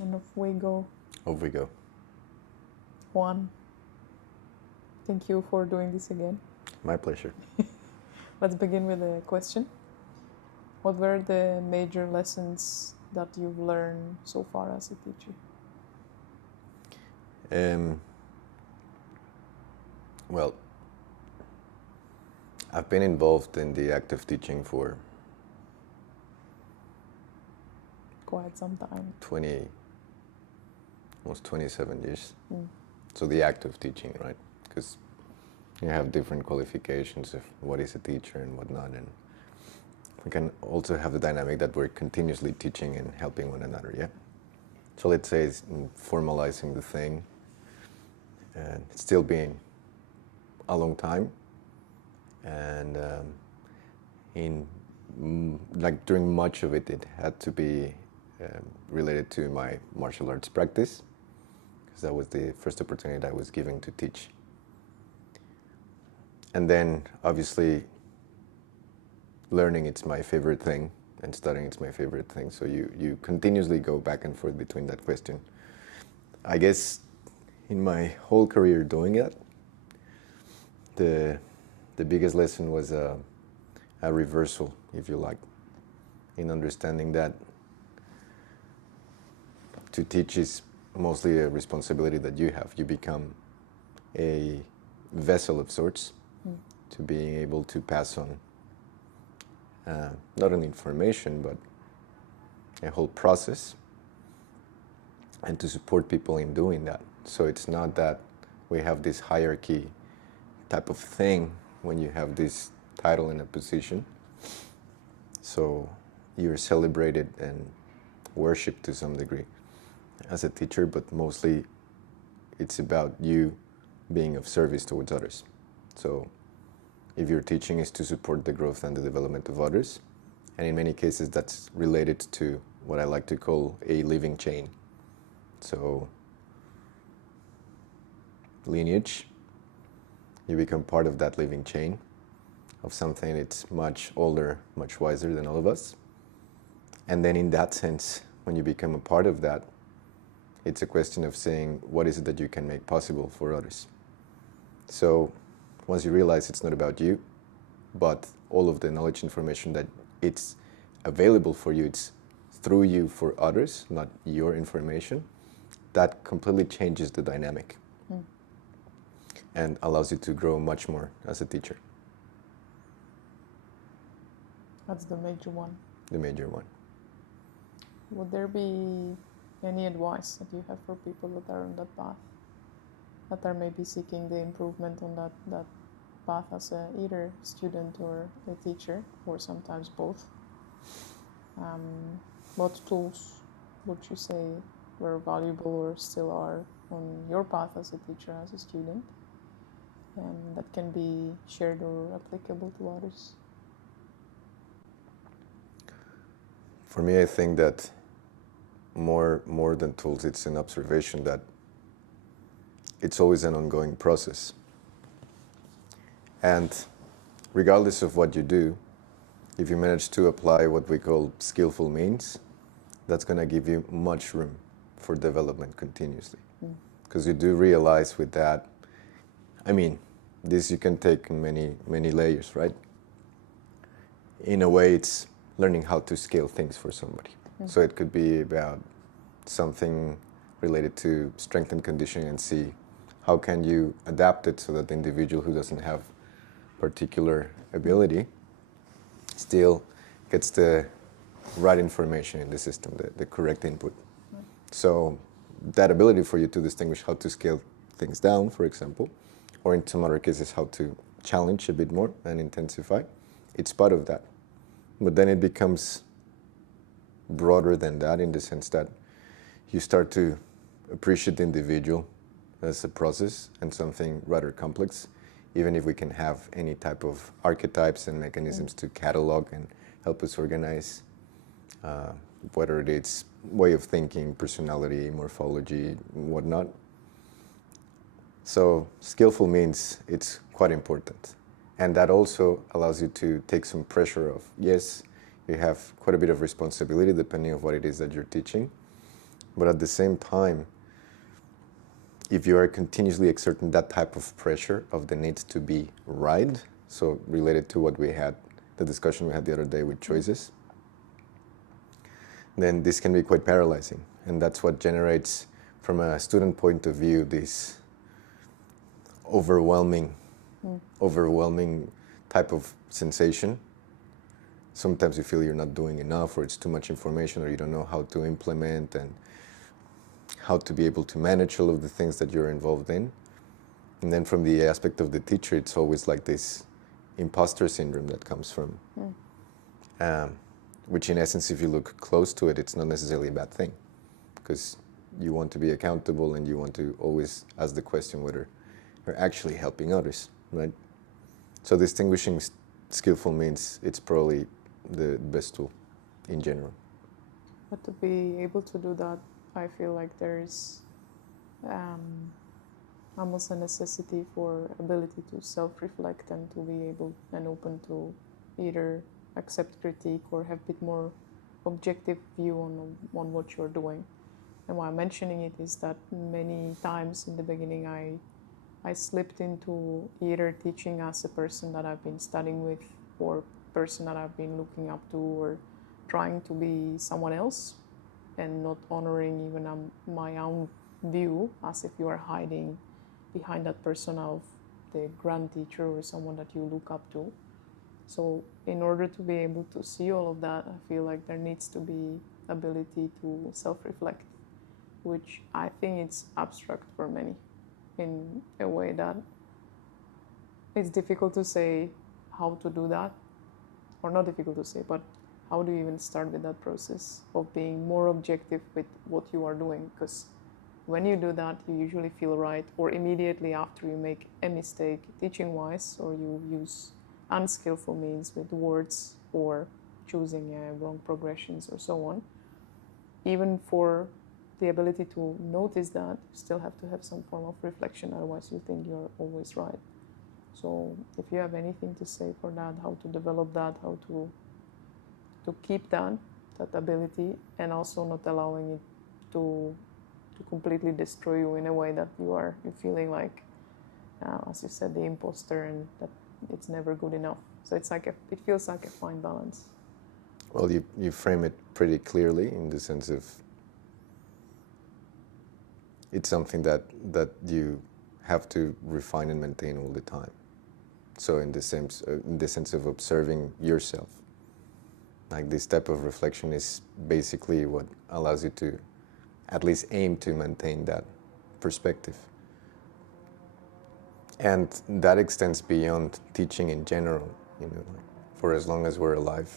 And off we go. Off we go. Juan, thank you for doing this again. My pleasure. Let's begin with a question. What were the major lessons that you've learned so far as a teacher? Well, I've been involved in the act of teaching for Quite some time. almost 27 years. Mm. So the act of teaching, right? Because you have different qualifications of what is a teacher and whatnot, and we can also have the dynamic that we're continuously teaching and helping one another, yeah? So let's say it's formalizing the thing, and it's still being a long time, and during much of it, it had to be related to my martial arts practice, because that was the first opportunity that I was given to teach. And then, obviously, learning, it's my favorite thing, and studying, it's my favorite thing. So you continuously go back and forth between that question. I guess in my whole career doing it, the biggest lesson was a reversal, if you like, in understanding that to teach is mostly a responsibility that you have. You become a vessel of sorts to being able to pass on not only information, but a whole process, and to support people in doing that. So it's not that we have this hierarchy type of thing when you have this title and a position. So you're celebrated and worshipped to some degree as a teacher, but mostly it's about you being of service towards others. So if your teaching is to support the growth and the development of others, and in many cases that's related to what I like to call a living chain. So lineage, you become part of that living chain of something that's much older, much wiser than all of us. And then in that sense, when you become a part of that, it's a question of saying, what is it that you can make possible for others? So once you realize it's not about you, but all of the knowledge, information that it's available for you, it's through you for others, not your information, that completely changes the dynamic and allows you to grow much more as a teacher. That's the major one. The major one. Would there be any advice that you have for people that are on that path, that are maybe seeking the improvement on that path as either student or a teacher, or sometimes both? What tools would you say were valuable or still are on your path as a teacher, as a student, and that can be shared or applicable to others? For me, I think that more than tools, it's an observation that it's always an ongoing process. And regardless of what you do, if you manage to apply what we call skillful means, that's going to give you much room for development continuously. Because you do realize with that, I mean, this you can take in many layers, right? In a way, it's learning how to scale things for somebody. So it could be about something related to strength and conditioning, and see how can you adapt it so that the individual who doesn't have particular ability still gets the right information in the system, the correct input. So that ability for you to distinguish how to scale things down, for example, or in some other cases how to challenge a bit more and intensify, it's part of that. But then it becomes broader than that, in the sense that you start to appreciate the individual as a process and something rather complex, even if we can have any type of archetypes and mechanisms to catalog and help us organize, whether it's way of thinking, personality, morphology, whatnot. So skillful means it's quite important. And that also allows you to take some pressure off. Yes, you have quite a bit of responsibility depending on what it is that you're teaching, But at the same time, if you are continuously exerting that type of pressure of the need to be right, so related to what we had, the discussion we had the other day with choices, then this can be quite paralyzing. And that's what generates, from a student point of view, this overwhelming type of sensation. Sometimes you feel you're not doing enough, or it's too much information, or you don't know how to implement and how to be able to manage all of the things that you're involved in. And then from the aspect of the teacher, it's always like this imposter syndrome that comes from, which in essence, if you look close to it, it's not necessarily a bad thing, because you want to be accountable and you want to always ask the question whether you're actually helping others, right? So distinguishing skillful means it's probably the best tool in general. But to be able to do that, I feel like there's almost a necessity for ability to self-reflect and to be able and open to either accept critique or have a bit more objective view on what you're doing. And why I'm mentioning it is that many times in the beginning I slipped into either teaching as a person that I've been studying with, or person that I've been looking up to, or trying to be someone else and not honoring even my own view, as if you are hiding behind that persona of the grand teacher or someone that you look up to. So in order to be able to see all of that, I feel like there needs to be ability to self-reflect, which I think it's abstract for many, in a way that it's difficult to say how to do that, or not difficult to say, but how do you even start with that process of being more objective with what you are doing? Because when you do that, you usually feel right, or immediately after you make a mistake teaching-wise, or you use unskillful means with words or choosing wrong progressions or so on, even for the ability to notice that, you still have to have some form of reflection, otherwise you think you're always right. So if you have anything to say for that, how to develop that, how to keep that ability, and also not allowing it to completely destroy you in a way that you're feeling like, as you said, the imposter, and that it's never good enough. So it feels like a fine balance. Well, you frame it pretty clearly, in the sense of it's something that you have to refine and maintain all the time. So in the sense of observing yourself, like this type of reflection is basically what allows you to at least aim to maintain that perspective. And that extends beyond teaching in general. For as long as we're alive,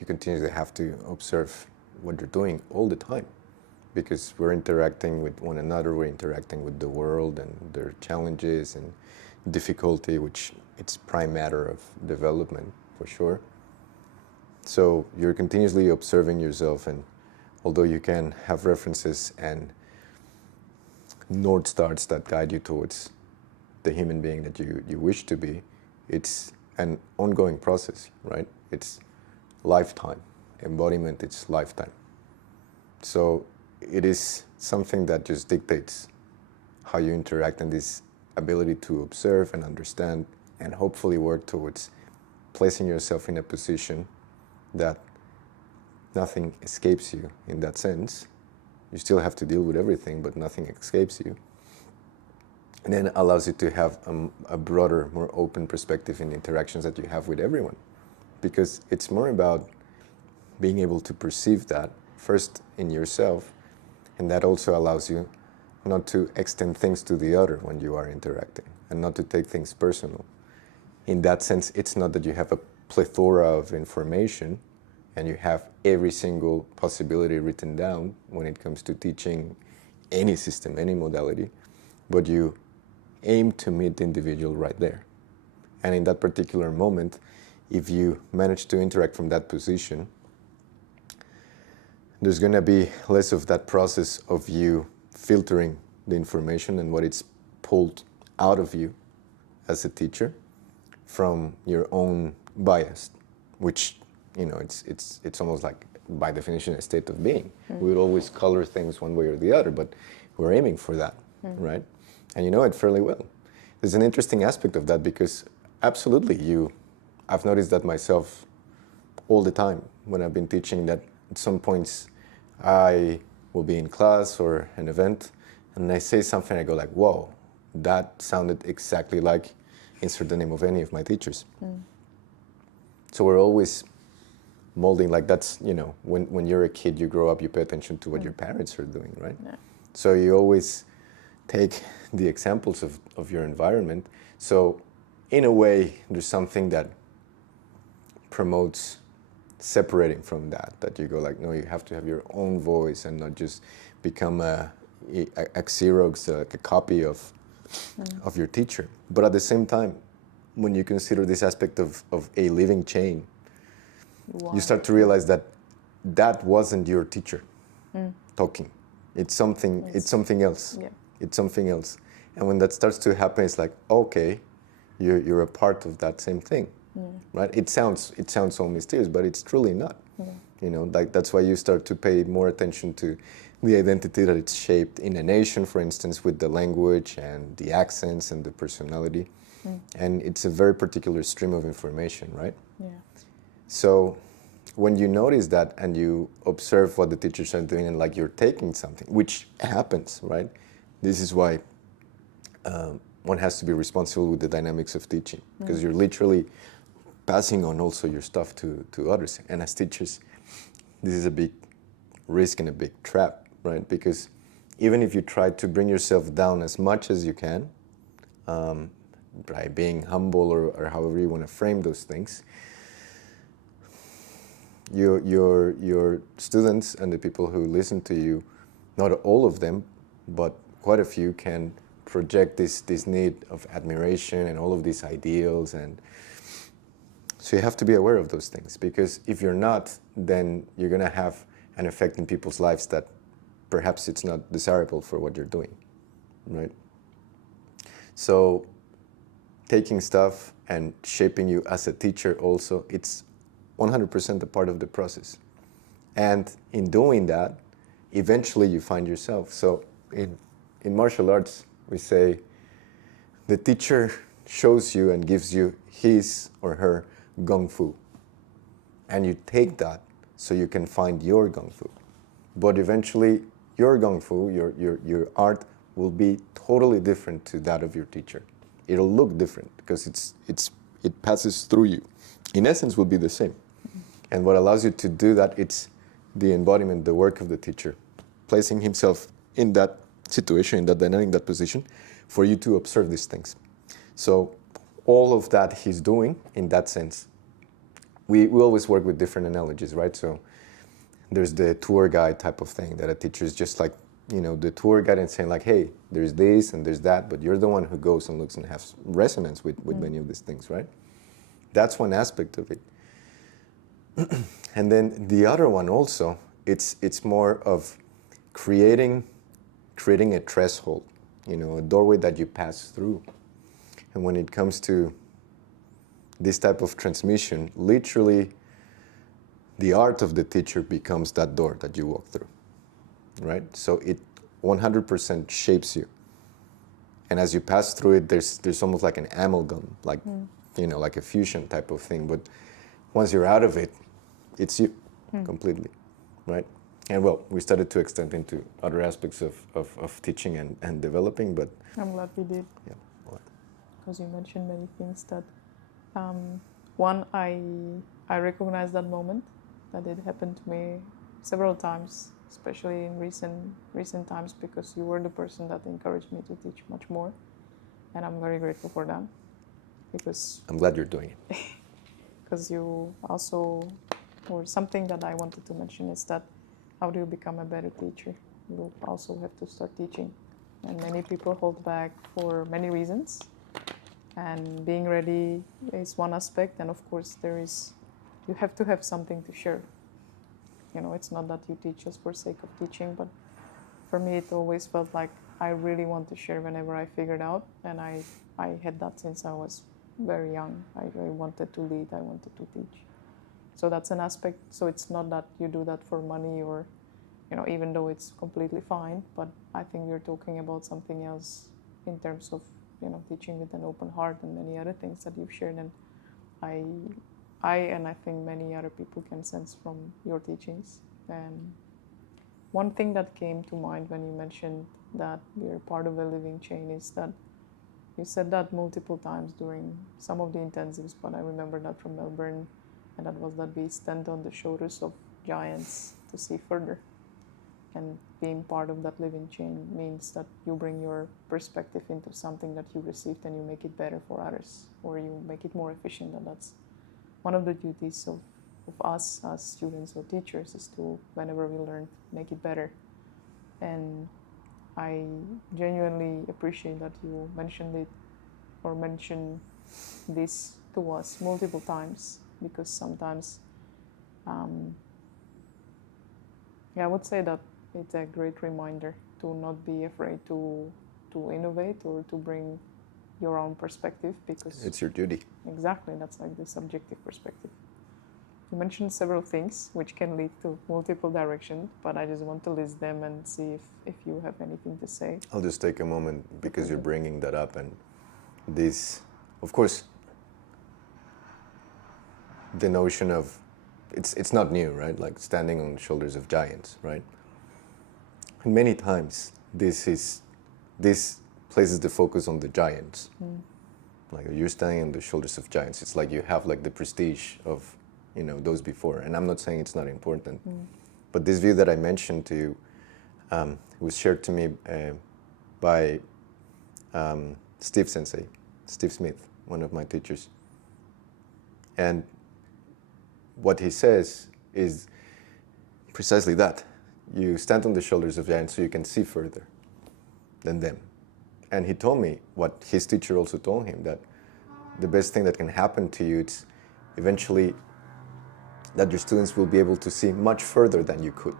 you continue to have to observe what you're doing all the time, because we're interacting with one another, we're interacting with the world and their challenges and difficulty, which it's prime matter of development for sure. So you're continuously observing yourself, and although you can have references and North Stars that guide you towards the human being that you wish to be, it's an ongoing process, right? It's lifetime. Embodiment, it's lifetime. So it is something that just dictates how you interact, and this ability to observe and understand and hopefully work towards placing yourself in a position that nothing escapes you in that sense. You still have to deal with everything, but nothing escapes you. And then allows you to have a broader, more open perspective in the interactions that you have with everyone. Because it's more about being able to perceive that first in yourself, and that also allows you not to extend things to the other when you are interacting, and not to take things personal. In that sense, it's not that you have a plethora of information and you have every single possibility written down when it comes to teaching any system, any modality, but you aim to meet the individual right there. And in that particular moment, if you manage to interact from that position, there's going to be less of that process of you filtering the information and what it's pulled out of you as a teacher from your own bias, which it's almost like by definition a state of being. We would always color things one way or the other, but we're aiming for that, right? And you know it fairly well. There's an interesting aspect of that because absolutely I've noticed that myself all the time when I've been teaching, that at some points I will be in class or an event and I say something, I go like, whoa, that sounded exactly like insert the name of any of my teachers. So we're always molding, like that's, you know, when you're a kid, you grow up, you pay attention to what your parents are doing, right? Yeah. So you always take the examples of your environment. So in a way, there's something that promotes separating from that you go like, no, you have to have your own voice and not just become a Xerox, like a copy of your teacher. But at the same time, when you consider this aspect of a living chain, you start to realize that wasn't your teacher talking. It's something else. Yeah. It's something else. And when that starts to happen, it's like, okay, you're a part of that same thing. Right? It sounds so mysterious, but it's truly not. You know, like that's why you start to pay more attention to the identity that it's shaped in a nation, for instance, with the language and the accents and the personality. And it's a very particular stream of information, right? Yeah. So when you notice that and you observe what the teachers are doing and like you're taking something, which happens, right? This is why one has to be responsible with the dynamics of teaching, because you're literally passing on also your stuff to others. And as teachers, this is a big risk and a big trap, right? Because even if you try to bring yourself down as much as you can, by being humble or however you want to frame those things, your students and the people who listen to you, not all of them, but quite a few, can project this need of admiration and all of these ideals, and so you have to be aware of those things, because if you're not, then you're going to have an effect in people's lives that perhaps it's not desirable for what you're doing, right? So taking stuff and shaping you as a teacher also, it's 100% a part of the process. And in doing that, eventually you find yourself. So in martial arts, we say the teacher shows you and gives you his or her Kung Fu. And you take that so you can find your Kung Fu. But eventually your Kung Fu, your art, will be totally different to that of your teacher. It'll look different because it passes through you. In essence, will be the same. And what allows you to do that, it's the embodiment, the work of the teacher, placing himself in that situation, in that dynamic, in that position, for you to observe these things. So all of that he's doing, in that sense, we always work with different analogies, right? So there's the tour guide type of thing that a teacher is just like, you know, the tour guide and saying like, hey, there's this and there's that, but you're the one who goes and looks and has resonance with many of these things, right? That's one aspect of it. And then the other one also, it's more of creating a threshold, you know, a doorway that you pass through. And when it comes to this type of transmission, literally the art of the teacher becomes that door that you walk through, right? So it 100% shapes you. And as you pass through it, there's almost like an amalgam, like, you know, like a fusion type of thing. But once you're out of it, it's you completely, right? And well, we started to extend into other aspects of teaching and developing, but... I'm glad we did. Yeah. Because you mentioned many things that, one, I recognize that moment, that it happened to me several times, especially in recent times, because you were the person that encouraged me to teach much more, and I'm very grateful for that. Because I'm glad you're doing it. Because you also, or something that I wanted to mention is that how do you become a better teacher? You also have to start teaching, and many people hold back for many reasons. And being ready is one aspect, and of course you have to have something to share. You know, it's not that you teach just for sake of teaching, but for me it always felt like I really want to share whenever I figured out, and I had that since I was very young. I wanted to lead, I wanted to teach. So that's an aspect. So it's not that you do that for money or, even though it's completely fine, but I think we're talking about something else in terms of, teaching with an open heart and many other things that you've shared. And I think many other people can sense from your teachings. And one thing that came to mind when you mentioned that we're part of a living chain is that you said that multiple times during some of the intensives, but I remember that from Melbourne, and that was that we stand on the shoulders of giants to see further. And being part of that living chain means that you bring your perspective into something that you received and you make it better for others, or you make it more efficient. And that's one of the duties of us as students or teachers, is to, whenever we learn, make it better. And I genuinely appreciate that you mentioned it, or mentioned this to us multiple times, because sometimes I would say that it's a great reminder to not be afraid to innovate or to bring your own perspective, because It's your duty. Exactly, that's like the subjective perspective. You mentioned several things which can lead to multiple directions, but I just want to list them and see if you have anything to say. I'll just take a moment because you're bringing that up, and this, of course, the notion of it's not new, right? Like standing on the shoulders of giants, right? And many times this places the focus on the giants. Like you're standing on the shoulders of giants. It's like you have like the prestige of those before. And I'm not saying it's not important, but this view that I mentioned to you was shared to me by Steve Smith, one of my teachers. And what he says is precisely that. You stand on the shoulders of giants so you can see further than them. And he told me what his teacher also told him, that the best thing that can happen to you is eventually that your students will be able to see much further than you could.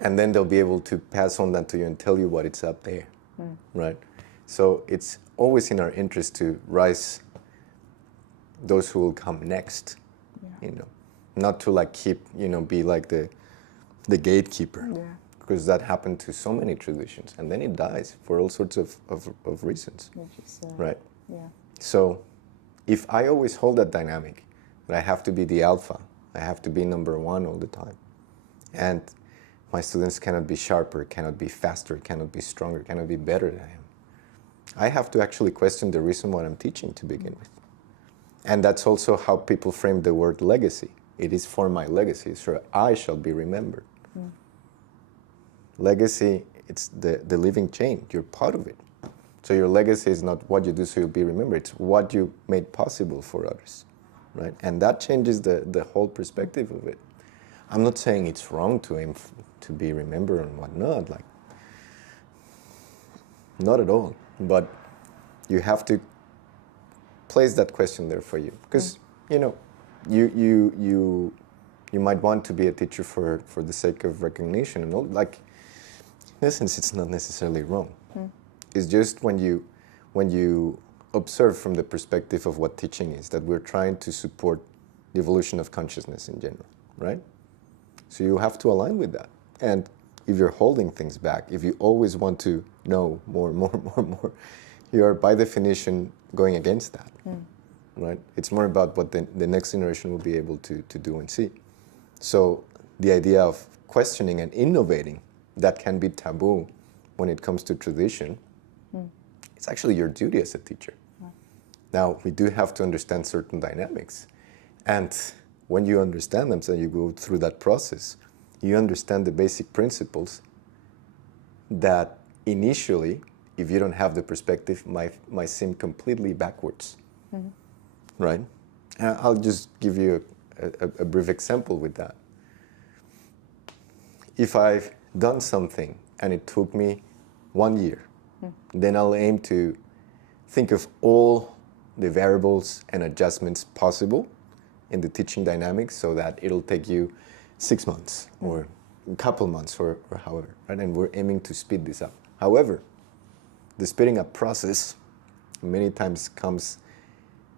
And then they'll be able to pass on that to you and tell you what it's up there, right? So it's always in our interest to rise those who will come next, not to like keep, be like the gatekeeper, because that happened to so many traditions, and then it dies for all sorts of reasons, right? Yeah. So if I always hold that dynamic, that I have to be the alpha, I have to be number one all the time, and my students cannot be sharper, cannot be faster, cannot be stronger, cannot be better than him, I have to actually question the reason why I'm teaching to begin with. And that's also how people frame the word legacy. It is for my legacy, so I shall be remembered. Legacy, it's the living chain. You're part of it. So your legacy is not what you do so you'll be remembered. It's what you made possible for others, right? And that changes the whole perspective of it. I'm not saying it's wrong to aim to be remembered and whatnot, like, not at all. But you have to place that question there for you, because you might want to be a teacher for the sake of recognition and all. Like, in essence, it's not necessarily wrong. It's just when you observe from the perspective of what teaching is, that we're trying to support the evolution of consciousness in general, right? So you have to align with that. And if you're holding things back, if you always want to know more, you are by definition going against that, right? It's more about what the next generation will be able to do and see. So the idea of questioning and innovating, that can be taboo when it comes to tradition. It's actually your duty as a teacher. Now, we do have to understand certain dynamics. And when you understand them, so you go through that process, you understand the basic principles that initially, if you don't have the perspective, might seem completely backwards, right? I'll just give you a brief example with that. If I've done something and it took me 1 year, then I'll aim to think of all the variables and adjustments possible in the teaching dynamics so that it'll take you 6 months or a couple months or however, right? And we're aiming to speed this up. However, the speeding up process many times comes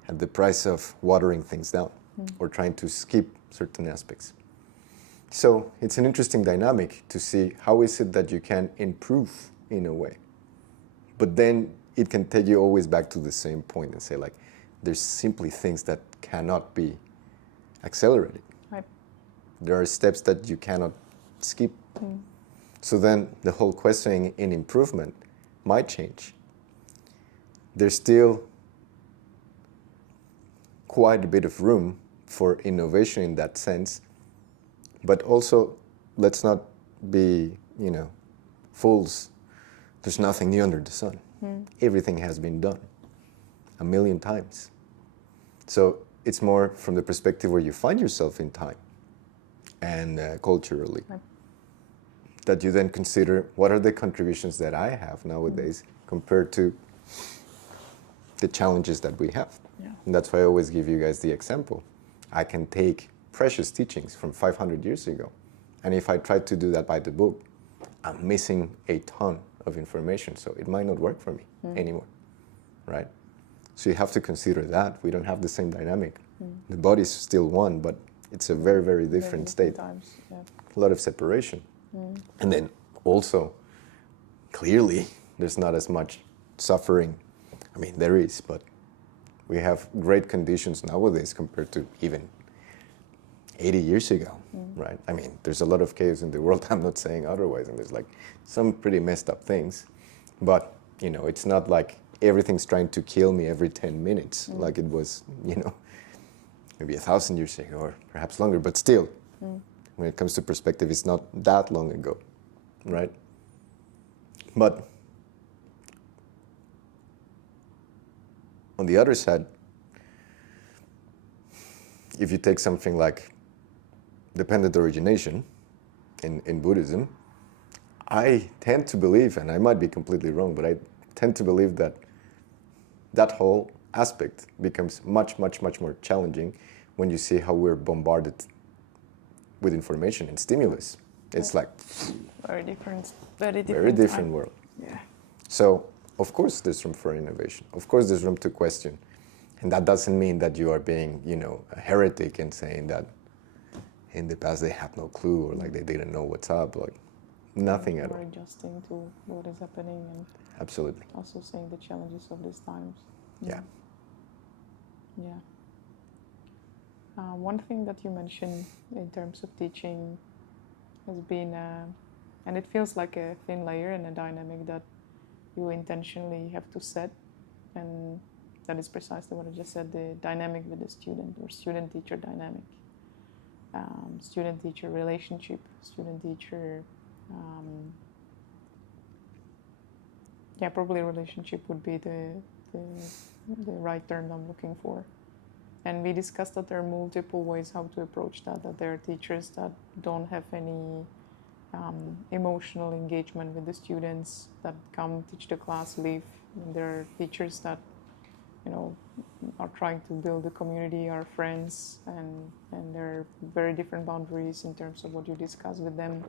at the price of watering things down. or trying to skip certain aspects. So it's an interesting dynamic to see how is it that you can improve in a way. But then it can take you always back to the same point and say, like, there's simply things that cannot be accelerated. Right. There are steps that you cannot skip. So then the whole question in improvement might change. There's still quite a bit of room for innovation in that sense, but also let's not be, fools. There's nothing new under the sun. Everything has been done 1,000,000 times. So it's more from the perspective where you find yourself in time and culturally, that you then consider what are the contributions that I have nowadays compared to the challenges that we have. Yeah. And that's why I always give you guys the example. I can take precious teachings from 500 years ago, and if I try to do that by the book, I'm missing a ton of information, so it might not work for me anymore, right? So you have to consider that. We don't have the same dynamic. The body's still one, but it's a very, very different state. Times. Yeah. A lot of separation. And then also, clearly, there's not as much suffering. I mean, there is, but we have great conditions nowadays compared to even 80 years ago, right? I mean, there's a lot of chaos in the world. I'm not saying otherwise, and there's like some pretty messed up things, but it's not like everything's trying to kill me every 10 minutes like it was, maybe 1,000 years ago or perhaps longer, but still, when it comes to perspective, it's not that long ago, right? But on the other side, if you take something like dependent origination in Buddhism, I tend to believe, and I might be completely wrong, but I tend to believe that that whole aspect becomes much, much, much more challenging when you see how we're bombarded with information and stimulus. It's like very different different world. Yeah. So of course there's room for innovation. Of course there's room to question. And that doesn't mean that you are being, a heretic and saying that in the past they had no clue or like they didn't know what's up, like nothing at all. Or adjusting to what is happening and Absolutely. also seeing the challenges of these times. Yeah. Yeah. One thing that you mentioned in terms of teaching has been, and it feels like a thin layer and a dynamic that you intentionally have to set, and that is precisely what I just said, the dynamic with the student or student-teacher dynamic. Student-teacher relationship, student-teacher, probably relationship would be the right term I'm looking for. And we discussed that there are multiple ways how to approach that, that there are teachers that don't have any emotional engagement with the students, that come, teach the class, leave. And there are teachers that, are trying to build a community, are friends, and there are very different boundaries in terms of what you discuss with them.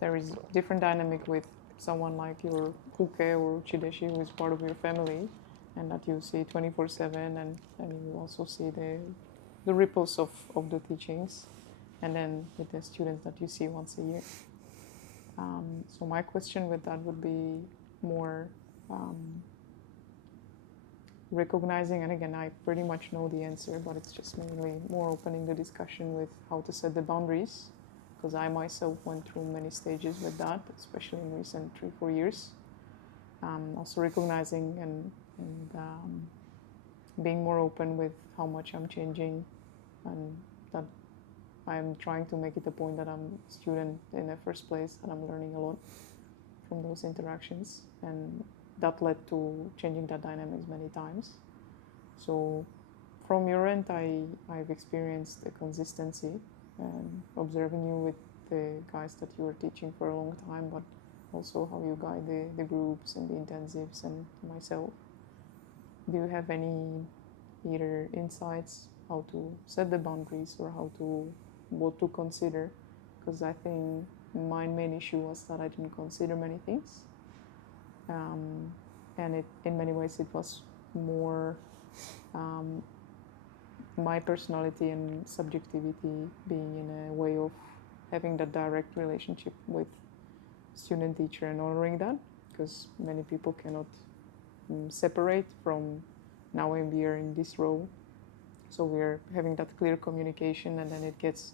There is different dynamic with someone like your uke or uchideshi who is part of your family, and that you see 24/7, and you also see the ripples of the teachings, and then with the students that you see once a year. So my question with that would be more recognizing, and again, I pretty much know the answer, but it's just mainly more opening the discussion with how to set the boundaries, because I myself went through many stages with that, especially in recent 3-4 years. Also recognizing and being more open with how much I'm changing, and that I'm trying to make it a point that I'm a student in the first place, and I'm learning a lot from those interactions, and that led to changing that dynamics many times. So from your end, I've experienced the consistency and observing you with the guys that you were teaching for a long time, but also how you guide the groups and the intensives and myself. Do you have any either insights how to set the boundaries or what to consider? Because I think my main issue was that I didn't consider many things. And in many ways it was more my personality and subjectivity being in a way of having that direct relationship with student teacher and honoring that, because many people cannot separate from now and we are in this role, so we're having that clear communication, and then it gets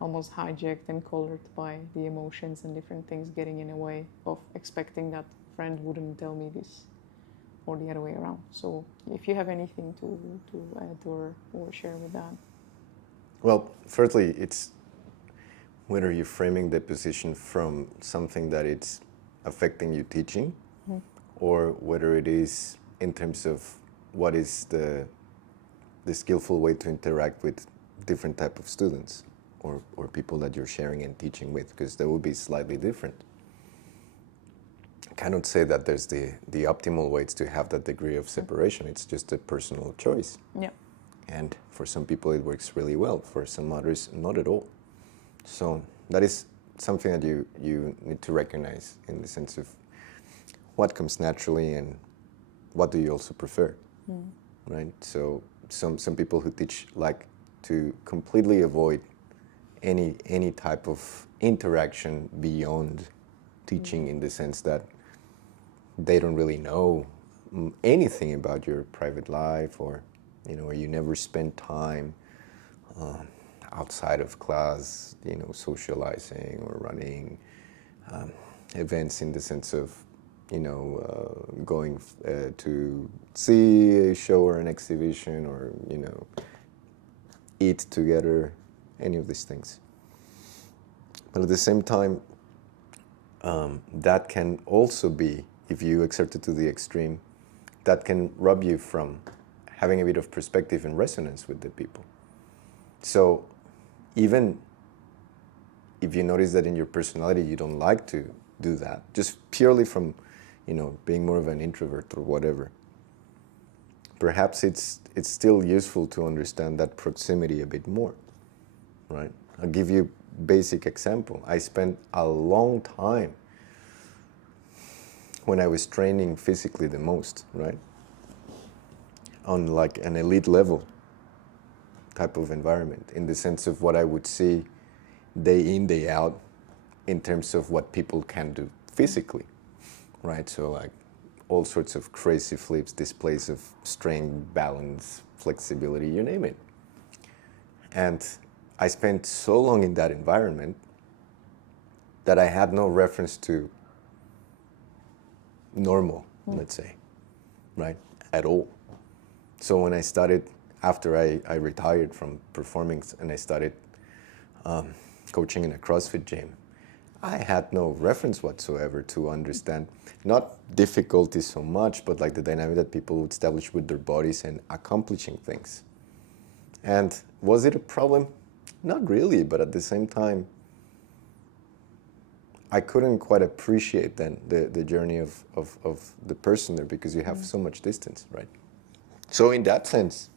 almost hijacked and colored by the emotions and different things getting in a way of expecting that friend wouldn't tell me this or the other way around. So if you have anything to add or share with that. Well, firstly, it's whether you're framing the position from something that it's affecting you teaching, or whether it is in terms of what is the skillful way to interact with different type of students or people that you're sharing and teaching with, because they will be slightly different. I cannot say that there's the optimal ways to have that degree of separation. It's just a personal choice. Yeah. And for some people it works really well, for some others not at all. So that is something that you need to recognize in the sense of what comes naturally and what do you also prefer, right? So some people who teach like to completely avoid any type of interaction beyond teaching, in the sense that they don't really know anything about your private life, or or you never spend time outside of class, socializing or running events, in the sense of going to see a show or an exhibition, or eat together, any of these things. But at the same time, that can also be, if you exert it to the extreme, that can rob you from having a bit of perspective and resonance with the people. So even if you notice that in your personality you don't like to do that, just purely from being more of an introvert or whatever, perhaps it's still useful to understand that proximity a bit more, right? I'll give you a basic example. I spent a long time when I was training physically the most, right, on like an elite level type of environment, in the sense of what I would see day in, day out, in terms of what people can do physically, right? So like all sorts of crazy flips, displays of strength, balance, flexibility, you name it. And I spent so long in that environment that I had no reference to normal, let's say, right, at all. So when I started, after I retired from performing and I started coaching in a CrossFit gym, I had no reference whatsoever to understand, not difficulty so much, but like the dynamic that people would establish with their bodies and accomplishing things. And was it a problem? Not really, but at the same time, I couldn't quite appreciate then the journey of the person there, because you have so much distance, right? So in that sense,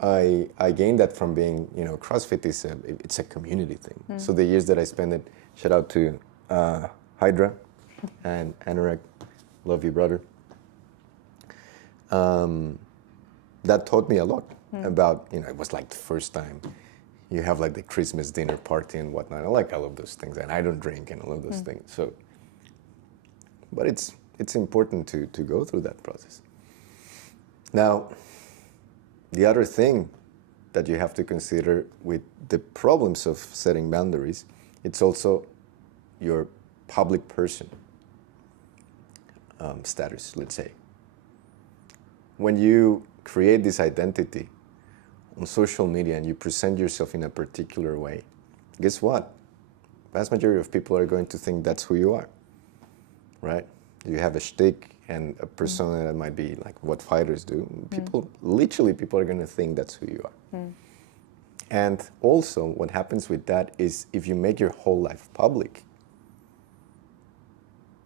I gained that from being, CrossFit it's a community thing. So the years that I spent it, shout out to Hydra and Anorak, love you, brother. That taught me a lot about, it was like the first time you have like the Christmas dinner party and whatnot. I like all of those things, and I don't drink and all of those things. So, but it's important to go through that process. Now, the other thing that you have to consider with the problems of setting boundaries, it's also your public person status, let's say. When you create this identity on social media and you present yourself in a particular way, guess what? Vast majority of people are going to think that's who you are, right? You have a shtick and a persona that might be like what fighters do. People are going to think that's who you are. And also what happens with that is, if you make your whole life public,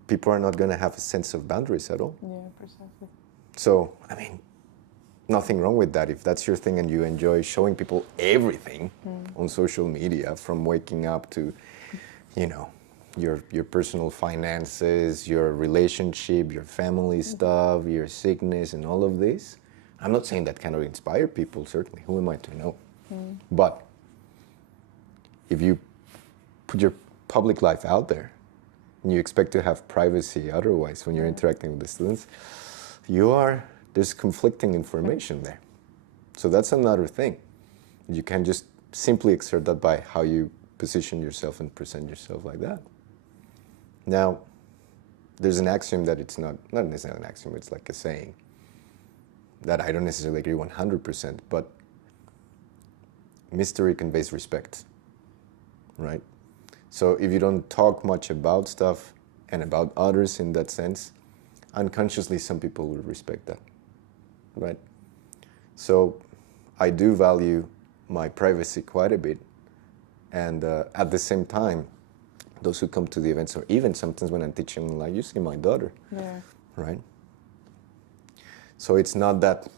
people are not going to have a sense of boundaries at all. Yeah, precisely. So, nothing wrong with that. If that's your thing and you enjoy showing people everything on social media, from waking up to, your personal finances, your relationship, your family stuff, your sickness, and all of this, I'm not saying that cannot inspire people, certainly. Who am I to know? But if you put your public life out there and you expect to have privacy otherwise when you're interacting with the students, there's conflicting information there. So that's another thing. You can just simply exert that by how you position yourself and present yourself like that. Now, there's an axiom that it's not necessarily an axiom, it's like a saying that I don't necessarily agree 100%, but mystery conveys respect, right? So if you don't talk much about stuff and about others in that sense, unconsciously some people will respect that, right? So I do value my privacy quite a bit, and at the same time, those who come to the events, or even sometimes when I'm teaching, like you see my daughter, right? So it's not that,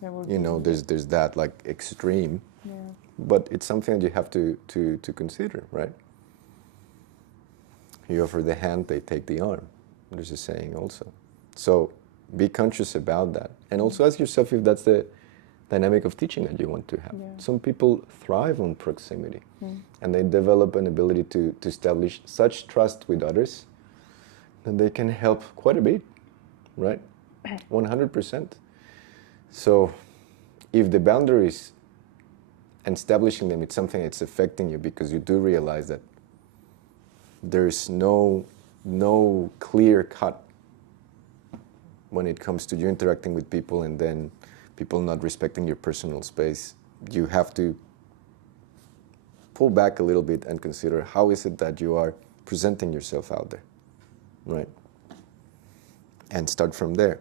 there's that like extreme, but it's something that you have to consider, right? You offer the hand, they take the arm. There's a saying also. So be conscious about that. And also ask yourself if that's the dynamic of teaching that you want to have. Some people thrive on proximity, and they develop an ability to establish such trust with others that they can help quite a bit, right? 100%. So if the boundaries and establishing them, it's something that's affecting you because you do realize that there's no clear cut when it comes to you interacting with people and then people not respecting your personal space, you have to pull back a little bit and consider how is it that you are presenting yourself out there, right? And start from there.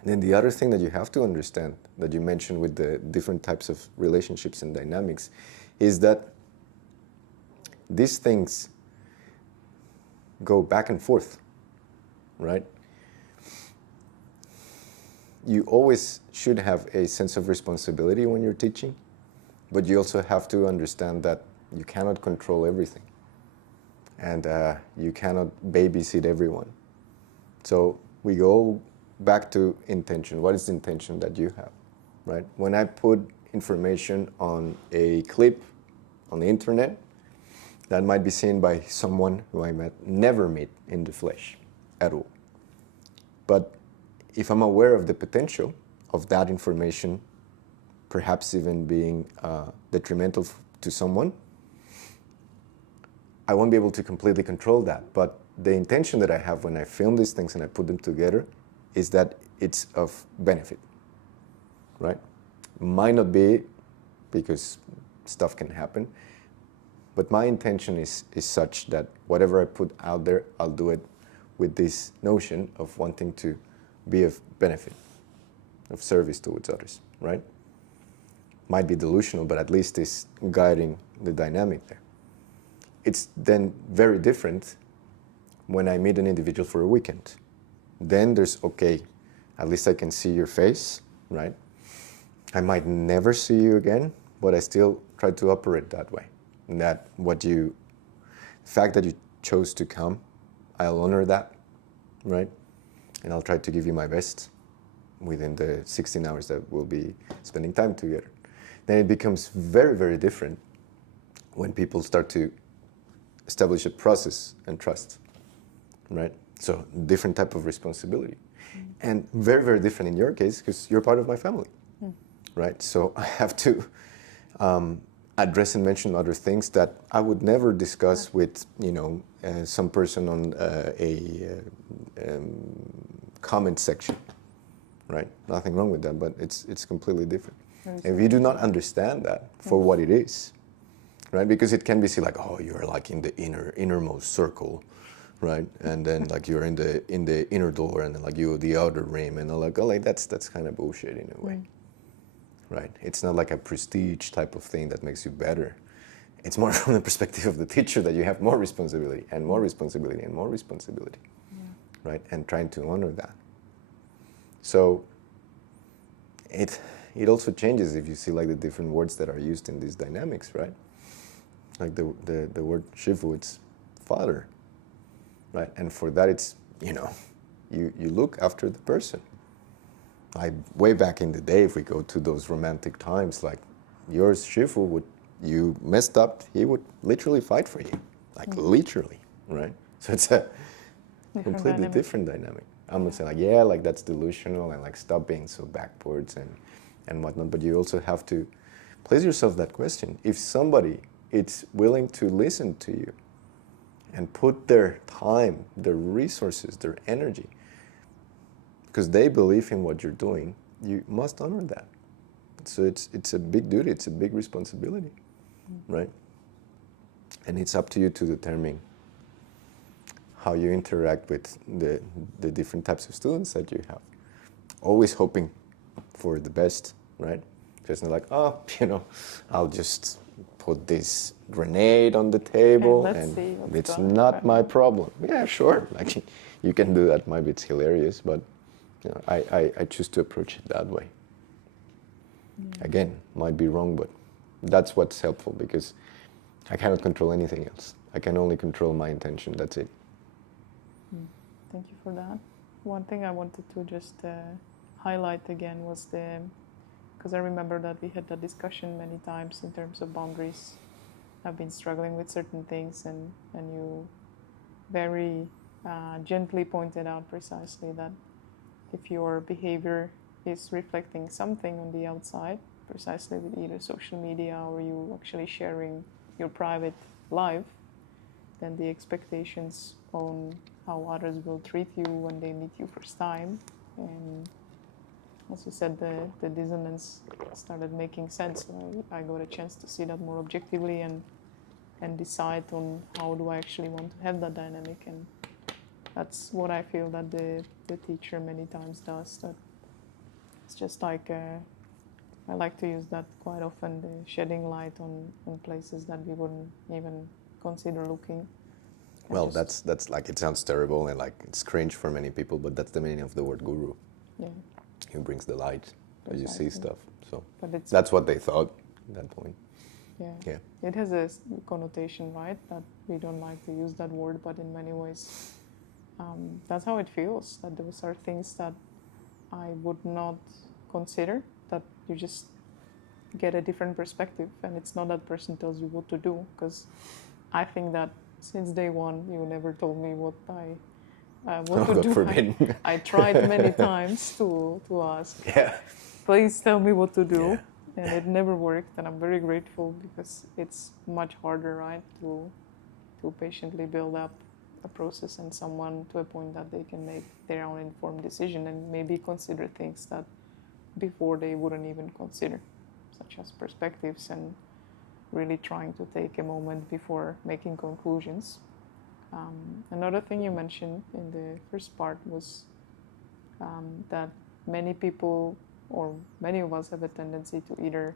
And then the other thing that you have to understand that you mentioned with the different types of relationships and dynamics is that these things go back and forth, right? You always should have a sense of responsibility when you're teaching, but you also have to understand that you cannot control everything, and you cannot babysit everyone. So we go back to intention. What is the intention that you have, right? When I put information on a clip on the internet, that might be seen by someone who I never meet in the flesh at all. But if I'm aware of the potential of that information, perhaps even being detrimental to someone, I won't be able to completely control that. But the intention that I have when I film these things and I put them together is that it's of benefit, right? Might not be, because stuff can happen, but my intention is such that whatever I put out there, I'll do it with this notion of wanting to be of benefit, of service towards others, right? Might be delusional, but at least it's guiding the dynamic there. It's then very different when I meet an individual for a weekend. Then there's, okay, at least I can see your face, right? I might never see you again, but I still try to operate that way. And that the fact that you chose to come, I'll honor that, right? And I'll try to give you my best within the 16 hours that we'll be spending time together. Then it becomes very, very different when people start to establish a process and trust, right? So different type of responsibility. And very, very different in your case because you're part of my family, right? So I have to address and mention other things that I would never discuss with, some person on a comment section, right? Nothing wrong with that, but it's completely different. If you do not understand that for what it is, right? Because it can be seen like, oh, you're like in the innermost circle, right? And then like you're in the inner door, and then like you the outer rim, and like, oh, like that's kind of bullshit in a way, right? It's not like a prestige type of thing that makes you better. It's more from the perspective of the teacher that you have more responsibility and more responsibility and more responsibility, right? And trying to honor that. So it also changes if you see like the different words that are used in these dynamics, right? Like the word shifu, it's father, right? And for that, it's, you look after the person, Like way back in the day, if we go to those romantic times, like yours, Shifu, would you messed up, he would literally fight for you, like literally, right? So it's a completely different dynamic. I'm not saying like, yeah, like that's delusional and like stop being so backwards and whatnot, but you also have to place yourself that question. If somebody is willing to listen to you and put their time, their resources, their energy, because they believe in what you're doing, you must honor that. So it's a big duty, it's a big responsibility, right? And it's up to you to determine how you interact with the different types of students that you have. Always hoping for the best, right? Just not like, oh, I'll just put this grenade on the table and it's not my problem. Yeah, sure, like you can do that. Maybe it's hilarious, but I choose to approach it that way. Again, might be wrong, but that's what's helpful because I cannot control anything else. I can only control my intention, that's it. Thank you for that. One thing I wanted to just highlight again was because I remember that we had that discussion many times in terms of boundaries. I've been struggling with certain things and you very gently pointed out precisely that if your behavior is reflecting something on the outside, precisely with either social media or you actually sharing your private life, then the expectations on how others will treat you when they meet you first time, and as you said, the dissonance started making sense. So I got a chance to see that more objectively and decide on how do I actually want to have that dynamic, and that's what I feel that the teacher many times does. That it's just like I like to use that quite often, the shedding light on places that we wouldn't even consider looking. Well, that's like, it sounds terrible and like it's cringe for many people, but that's the meaning of the word guru. Yeah. Who brings the light, as you see stuff. So but that's what they thought at that point. Yeah. It has a connotation, right? That we don't like to use that word, but in many ways, that's how it feels. That those are things that I would not consider. That you just get a different perspective, and it's not that person tells you what to do. Because I think that since day one, you never told me what to do. I tried many times to ask. Yeah. Please tell me what to do. Yeah. And it never worked, and I'm very grateful because it's much harder, right, to patiently build up a process and someone to a point that they can make their own informed decision and maybe consider things that before they wouldn't even consider, such as perspectives and really trying to take a moment before making conclusions. Another thing you mentioned in the first part was that many people or many of us have a tendency to either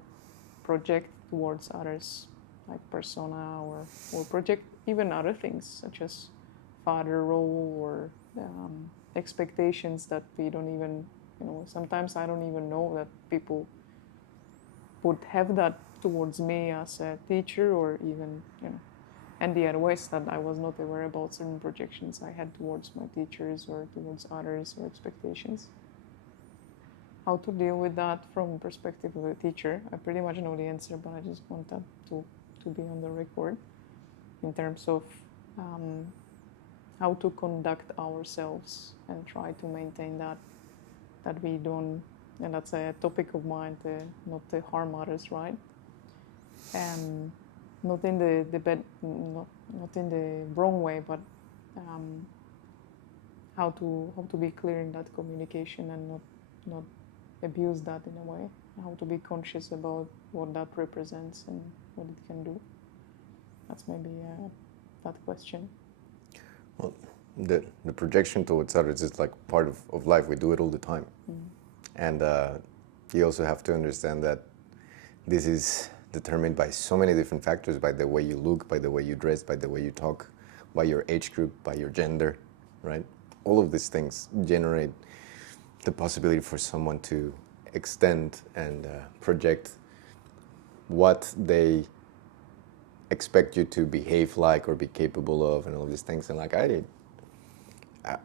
project towards others, like persona, or project even other things, such as father role or expectations that we don't even, sometimes I don't even know that people would have that towards me as a teacher, or even, and the other ways that I was not aware about certain projections I had towards my teachers or towards others or expectations. How to deal with that from the perspective of a teacher. I pretty much know the answer, but I just want that to be on the record in terms of how to conduct ourselves and try to maintain that we don't, and that's a topic of mine, not to harm others, right? And not in not in the wrong way, but how to be clear in that communication and not abuse that in a way. How to be conscious about what that represents and what it can do. That's maybe that question. Well, the projection towards others is like part of life. We do it all the time. And you also have to understand that this is determined by so many different factors, by the way you look, by the way you dress, by the way you talk, by your age group, by your gender, right? All of these things generate the possibility for someone to extend and project what they expect you to behave like or be capable of, and all these things. And like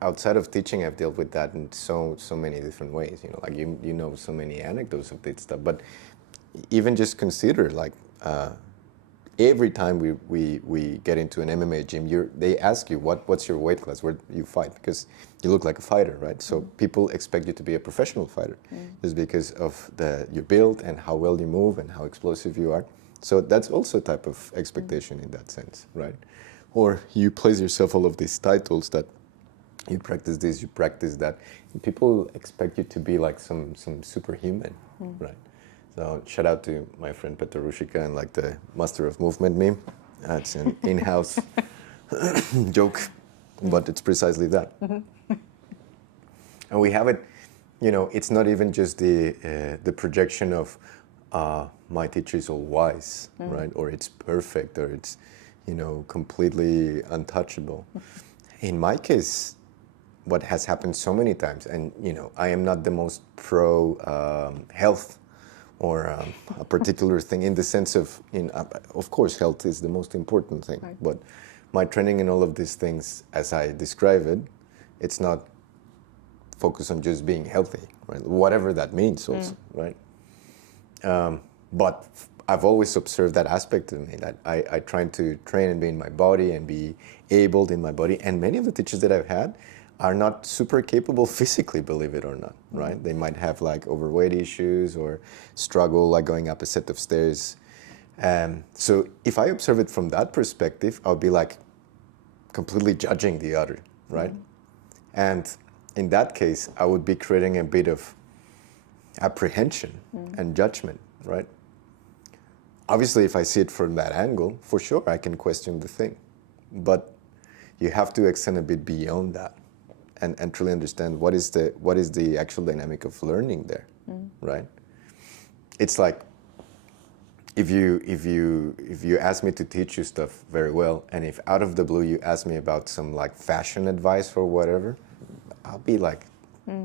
outside of teaching, I've dealt with that in so many different ways. You know, like you know so many anecdotes of this stuff. But even just consider like every time we get into an MMA gym, they ask you what's your weight class, where you fight, because you look like a fighter, right? So people expect you to be a professional fighter just because of your build and how well you move and how explosive you are. So that's also a type of expectation in that sense, right? Or you place yourself all of these titles that you practice this, you practice that. And people expect you to be like some superhuman, right? So shout out to my friend Petrushika and like the Master of Movement meme. That's an in-house joke, but it's precisely that. And we have it, you know, it's not even just the projection of my teacher is all wise, right? Or it's perfect, or it's, you know, completely untouchable. In my case, what has happened so many times, and, you know, I am not the most pro health or a particular thing in the sense of, of course, health is the most important thing. Right. But my training in all of these things, as I describe it, it's not focused on just being healthy, right? Whatever that means also, right? But I've always observed that aspect of me, that I try to train and be in my body and be able in my body. And many of the teachers that I've had are not super capable physically, believe it or not, right? They might have like overweight issues or struggle like going up a set of stairs. So if I observe it from that perspective, I'll be like completely judging the other, right? And in that case, I would be creating a bit of apprehension and judgment, right? Obviously, if I see it from that angle, for sure, I can question the thing. But you have to extend a bit beyond that and truly understand what is the actual dynamic of learning there, right? It's like if you ask me to teach you stuff very well, and if out of the blue you ask me about some like fashion advice or whatever, I'll be like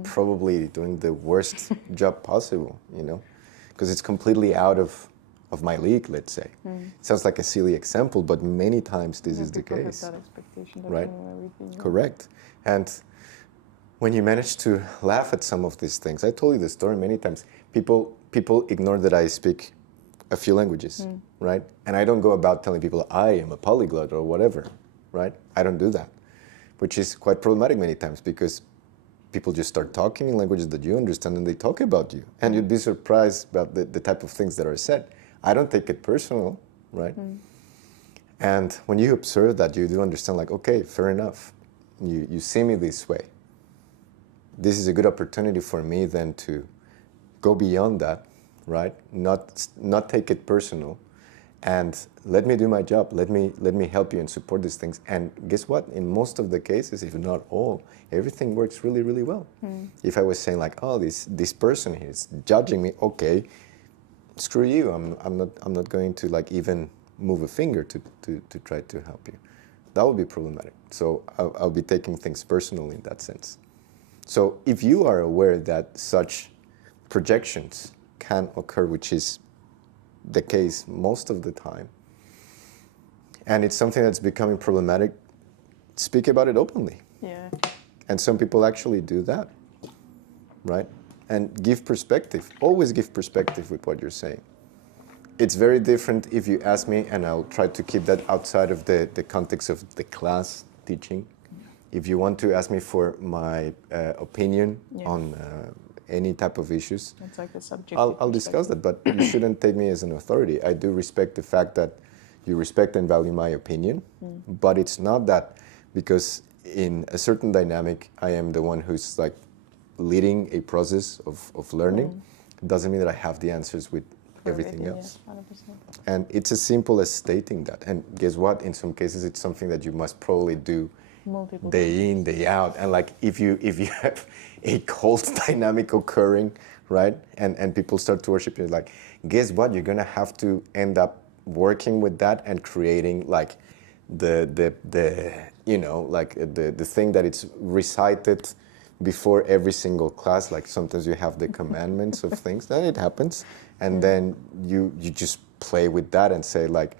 probably doing the worst job possible, you know, because it's completely out of my league, let's say. It sounds like a silly example, but many times this is the case. Have that expectation that right? you know everything. Correct. And when you manage to laugh at some of these things, I told you the story many times, people ignore that I speak a few languages, right? And I don't go about telling people I am a polyglot or whatever, right? I don't do that, which is quite problematic many times because people just start talking in languages that you understand and they talk about you. And you'd be surprised about the type of things that are said. I don't take it personal, right? And when you observe that, you do understand like, okay, fair enough. You see me this way. This is a good opportunity for me then to go beyond that, right? Not take it personal, and let me do my job. Let me help you and support these things. And guess what? In most of the cases, if not all, everything works really, really well. If I was saying like, oh, this person here is judging me, okay, screw you. I'm not going to like even move a finger to try to help you. That would be problematic. So I'll be taking things personally in that sense. So if you are aware that such projections can occur, which is the case most of the time, and it's something that's becoming problematic, speak about it openly. Yeah. And some people actually do that, right? And give perspective. Always give perspective with what you're saying. It's very different if you ask me, and I'll try to keep that outside of the context of the class teaching. If you want to ask me for my opinion on any type of issues, it's like a subjective I'll discuss that, but you shouldn't take me as an authority. I do respect the fact that you respect and value my opinion, but it's not that because in a certain dynamic, I am the one who's like leading a process of learning. It doesn't mean that I have the answers with everything else. Yeah, 100%. And it's as simple as stating that. And guess what? In some cases, it's something that you must probably do Multiple day in, day out. And like if you have a cult dynamic occurring, right? And people start to worship you, like, guess what? You're gonna have to end up working with that and creating like the you know, like the thing that it's recited before every single class. Like sometimes you have the commandments of things, then it happens. And then you just play with that and say like,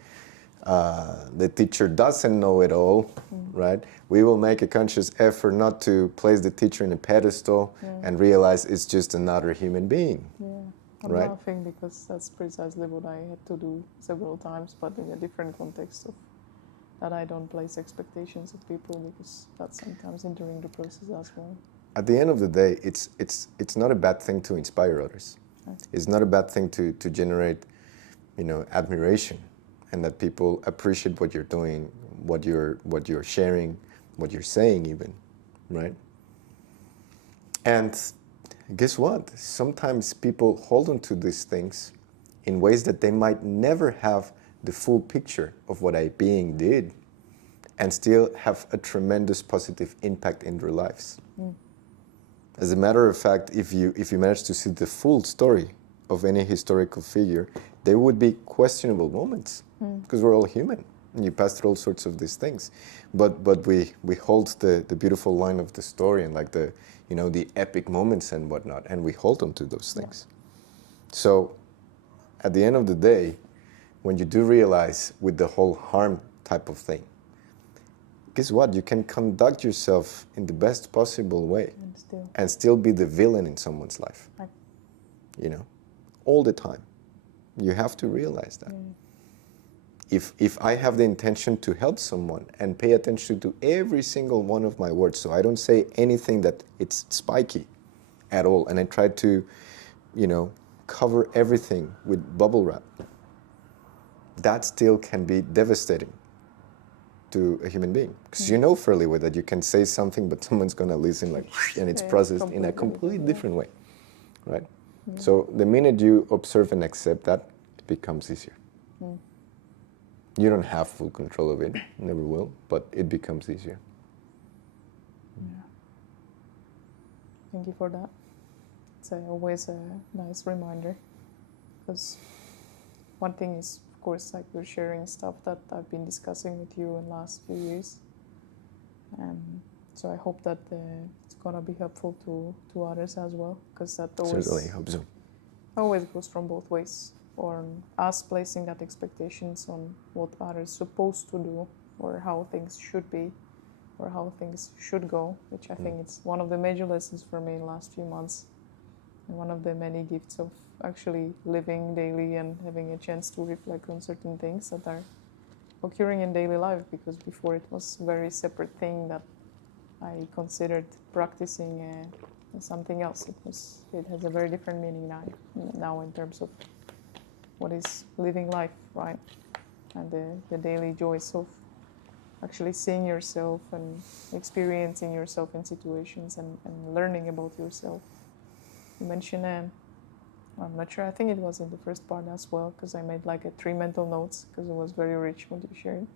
the teacher doesn't know it all, right? We will make a conscious effort not to place the teacher in a pedestal and realize it's just another human being. I'm right? laughing because that's precisely what I had to do several times, but in a different context of that I don't place expectations of people, because that's sometimes hindering the process as well. At the end of the day, it's not a bad thing to inspire others. Right. It's not a bad thing to generate, admiration, and that people appreciate what you're doing, what you're sharing, what you're saying even, right? And guess what? Sometimes people hold on to these things in ways that they might never have the full picture of what a being did, and still have a tremendous positive impact in their lives. As a matter of fact, if you manage to see the full story of any historical figure, there would be questionable moments, because we're all human, and you pass through all sorts of these things. But we hold the beautiful line of the story, and like the epic moments and whatnot, and we hold on to those things. So at the end of the day, when you do realize with the whole harm type of thing, guess what? You can conduct yourself in the best possible way and still be the villain in someone's life. Right. All the time. You have to realize that. If I have the intention to help someone and pay attention to every single one of my words, so I don't say anything that it's spiky at all, and I try to, cover everything with bubble wrap, that still can be devastating to a human being, because you know fairly well that you can say something, but someone's going to listen and it's processed in a completely different way, right? So the minute you observe and accept that, it becomes easier. You don't have full control of it, never will, but it becomes easier. Thank you for that. It's always a nice reminder, because one thing is, of course, like we're sharing stuff that I've been discussing with you in the last few years. So I hope that it's going to be helpful to others as well, because that Certainly, hope so. always goes from both ways, or us placing that expectations on what others supposed to do, or how things should be, or how things should go, which I think it's one of the major lessons for me in the last few months, and one of the many gifts of actually living daily and having a chance to reflect on certain things that are occurring in daily life, because before it was a very separate thing that I considered practicing something else. It has a very different meaning now in terms of what is living life, right? And the daily joys of actually seeing yourself and experiencing yourself in situations and learning about yourself. You mentioned, I'm not sure, I think it was in the first part as well, because I made like 3 mental notes, because it was very rich what you shared.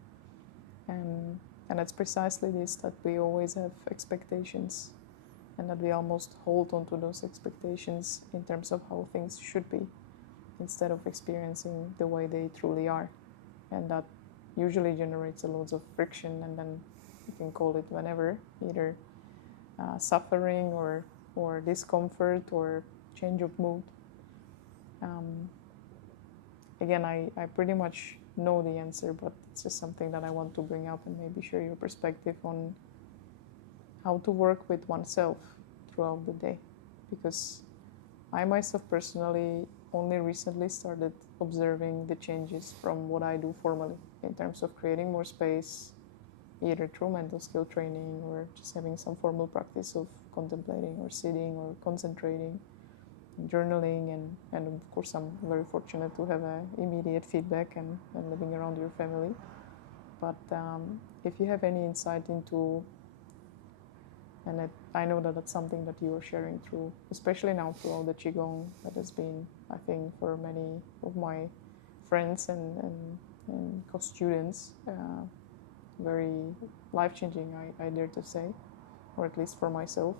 And it's precisely this, that we always have expectations, and that we almost hold on to those expectations in terms of how things should be, instead of experiencing the way they truly are. And that usually generates a lot of friction, and then you can call it whenever, either suffering or discomfort or change of mood. Again, I pretty much know the answer, but it's just something that I want to bring up and maybe share your perspective on how to work with oneself throughout the day. Because I myself personally only recently started observing the changes from what I do formally, in terms of creating more space, either through mental skill training or just having some formal practice of contemplating or sitting or concentrating, journaling, and of course I'm very fortunate to have immediate feedback and living around your family. But if you have any insight into, and I know that that's something that you are sharing through, especially now through all the Qigong that has been, I think, for many of my friends and co-students, very life-changing, I dare to say, or at least for myself.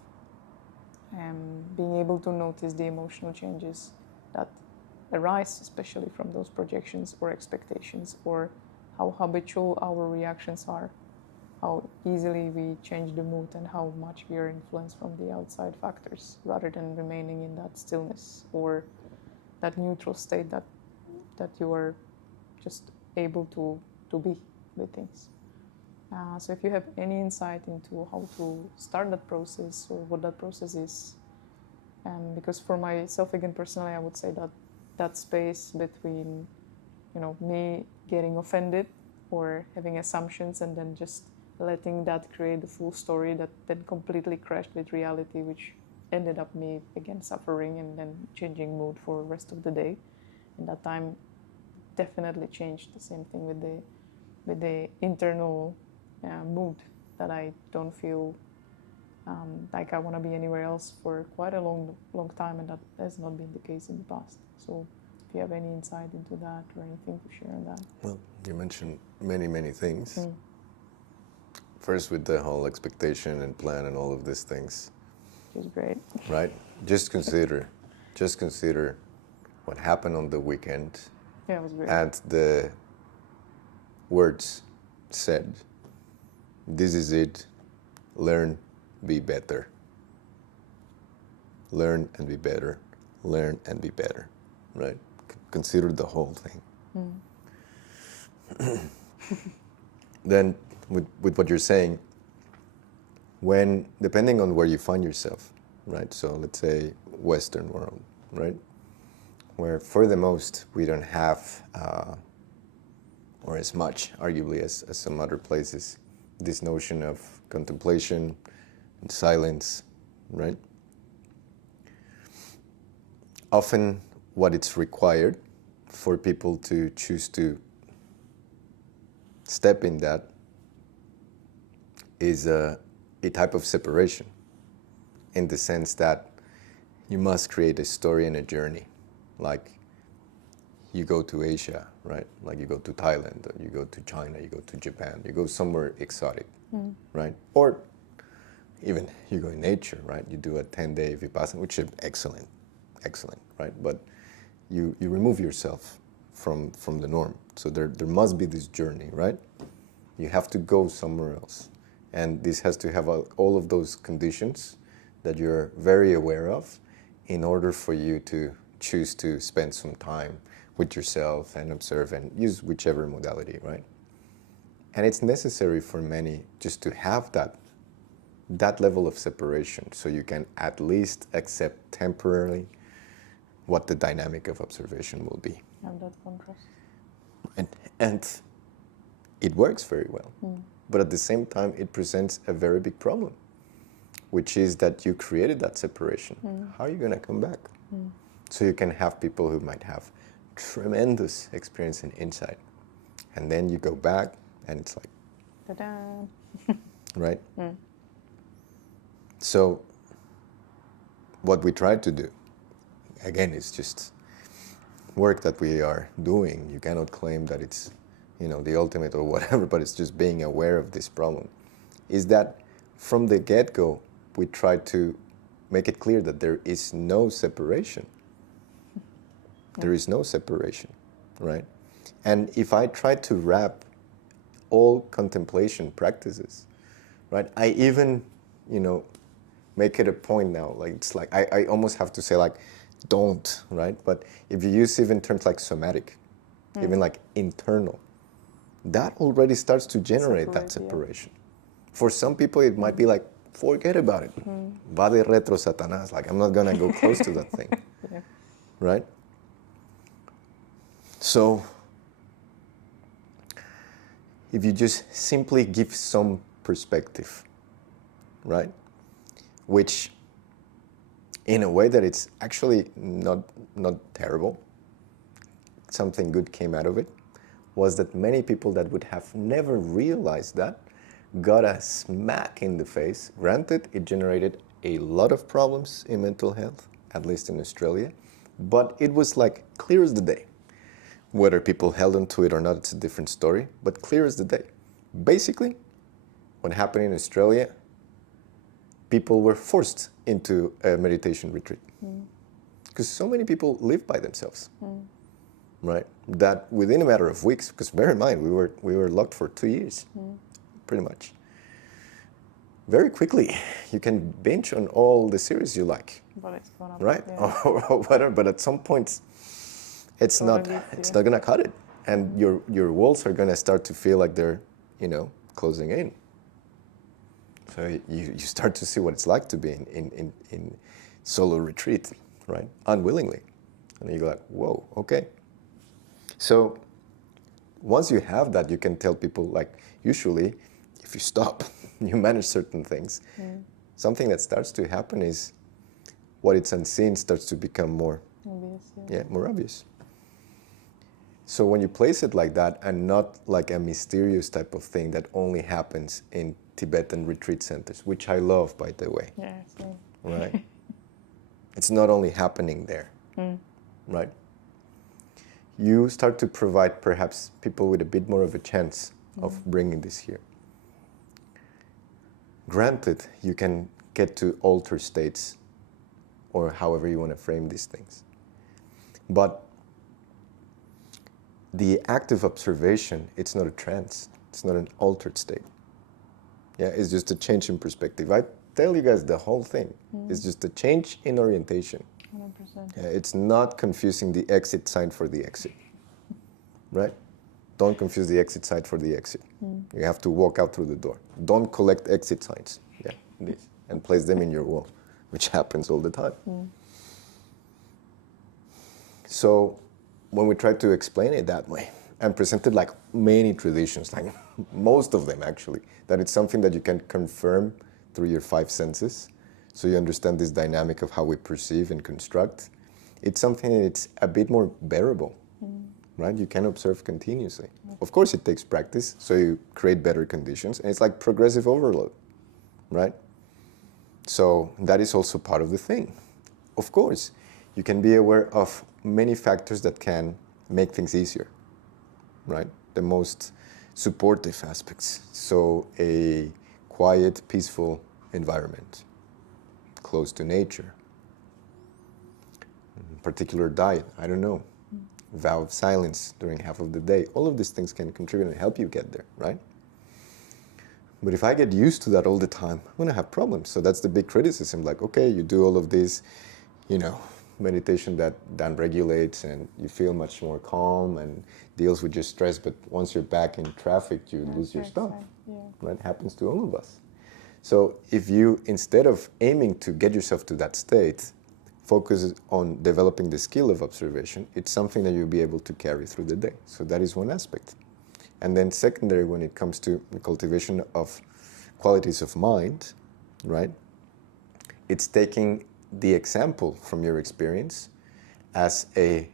Being able to notice the emotional changes that arise, especially from those projections or expectations, or how habitual our reactions are, how easily we change the mood, and how much we are influenced from the outside factors, rather than remaining in that stillness or that neutral state that you are just able to be with things. So if you have any insight into how to start that process or what that process is, because for myself again personally, I would say that that space between, me getting offended or having assumptions and then just letting that create the full story that then completely crashed with reality, which ended up me again suffering and then changing mood for the rest of the day. And that time definitely changed. The same thing with the internal mood, that I don't feel like I want to be anywhere else for quite a long time, and that has not been the case in the past. So if you have any insight into that or anything to share on that. Well, you mentioned many things. First, with the whole expectation and plan and all of these things. Which is great. Right? Just consider what happened on the weekend. Yeah, it was great. And the words said, this is it, learn, be better. Learn and be better, learn and be better, right? Consider the whole thing. Then, with what you're saying, when, depending on where you find yourself, right? So let's say Western world, right? Where for the most, we don't have, or as much, arguably, as some other places, this notion of contemplation and silence, right? Often what it's required for people to choose to step in that is a type of separation, in the sense that you must create a story and a journey. Like you go to Asia, right? Like you go to Thailand, or you go to China, you go to Japan, you go somewhere exotic, right? Or even you go in nature, right? You do a 10-day Vipassana, which is excellent, right? But you remove yourself from the norm. So there must be this journey, right? You have to go somewhere else. And this has to have all of those conditions that you're very aware of in order for you to choose to spend some time with yourself and observe and use whichever modality, right? And it's necessary for many just to have that level of separation, so you can at least accept temporarily what the dynamic of observation will be. And that contrast. And it works very well. But at the same time, it presents a very big problem, which is that you created that separation. How are you going to come back? So you can have people who might have tremendous experience and insight, and then you go back and it's like, ta-da! Right? So what we try to do, again, is just work that we are doing. You cannot claim that it's, the ultimate or whatever, but it's just being aware of this problem. Is that from the get-go, we try to make it clear that there is no separation. There is no separation, right? And if I try to wrap all contemplation practices, right? I even, make it a point now. Like it's like I almost have to say like, don't, right? But if you use even terms like somatic, even like internal, that already starts to generate that separation. Yeah. For some people, it might be like, forget about it. Va de retro Satanás. Like I'm not gonna go close to that thing, right? So if you just simply give some perspective, right? Which in a way that it's actually not terrible, something good came out of it, was that many people that would have never realized that got a smack in the face. Granted, it generated a lot of problems in mental health, at least in Australia, but it was like clear as the day. Whether people held onto it or not, it's a different story, but clear as the day. Basically, what happened in Australia, people were forced into a meditation retreat. Because so many people live by themselves, right? That within a matter of weeks, because bear in mind, we were locked for 2 years, pretty much. Very quickly, you can binge on all the series you like, but it's gonna, right? Or whatever. But at some point, it's not gonna cut it, and your walls are gonna start to feel like they're, closing in. So you start to see what it's like to be in solo retreat, right? Unwillingly. And you go like, whoa, okay. So once you have that, you can tell people, like, usually if you stop, you manage certain things. Something that starts to happen is what it's unseen starts to become more obvious. yeah, more obvious. So when you place it like that, and not like a mysterious type of thing that only happens in Tibetan retreat centers, which I love, by the way. Yeah, same. Right? It's not only happening there, right? You start to provide perhaps people with a bit more of a chance of bringing this here. Granted, you can get to altered states, or however you want to frame these things. But the active observation, it's not a trance. It's not an altered state. Yeah, it's just a change in perspective. I tell you guys the whole thing. It's just a change in orientation. 100%. Yeah, it's not confusing the exit sign for the exit. Right? Don't confuse the exit sign for the exit. You have to walk out through the door. Don't collect exit signs. Yeah, this, and place them in your wall, which happens all the time. So when we try to explain it that way, and present it like many traditions, like most of them actually, that it's something that you can confirm through your 5 senses, so you understand this dynamic of how we perceive and construct, it's something that's a bit more bearable, right? You can observe continuously. Of course it takes practice, so you create better conditions, and it's like progressive overload, right? So that is also part of the thing. Of course, you can be aware of many factors that can make things easier, right? The most supportive aspects. So a quiet, peaceful environment, close to nature, particular diet, I don't know, vow of silence during half of the day. All of these things can contribute and help you get there, right? But if I get used to that all the time, I'm gonna have problems. So that's the big criticism, like, okay, you do all of this, meditation that down-regulates and you feel much more calm and deals with your stress, but once you're back in traffic, you lose your stuff. Right? It happens to all of us. So if you, instead of aiming to get yourself to that state, focus on developing the skill of observation, it's something that you'll be able to carry through the day. So that is one aspect. And then secondary, when it comes to the cultivation of qualities of mind, right? It's taking the example from your experience as a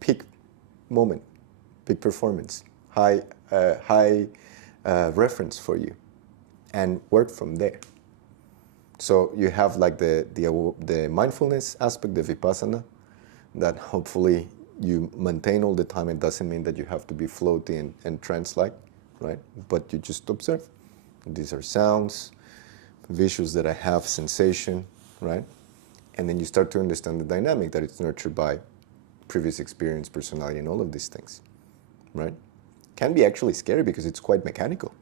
peak moment, peak performance, high reference for you, and work from there. So you have like the mindfulness aspect, the vipassana, that hopefully you maintain all the time. It doesn't mean that you have to be floaty and trance-like, right? But you just observe. These are sounds, visuals that I have, sensation, right? And then you start to understand the dynamic that it's nurtured by previous experience, personality, and all of these things, right? Can be actually scary because it's quite mechanical.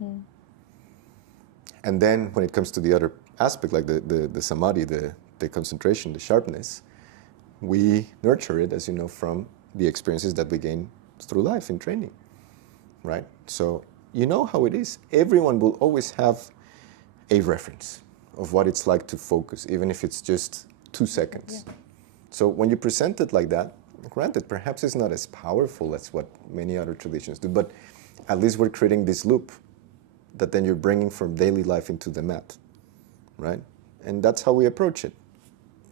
And then when it comes to the other aspect, like the samadhi, the concentration, the sharpness, we nurture it, as you know, from the experiences that we gain through life in training, right? So you know how it is. Everyone will always have a reference of what it's like to focus, even if it's just 2 seconds. Yeah. So when you present it like that, granted, perhaps it's not as powerful as what many other traditions do, but at least we're creating this loop that then you're bringing from daily life into the mat, right? And that's how we approach it.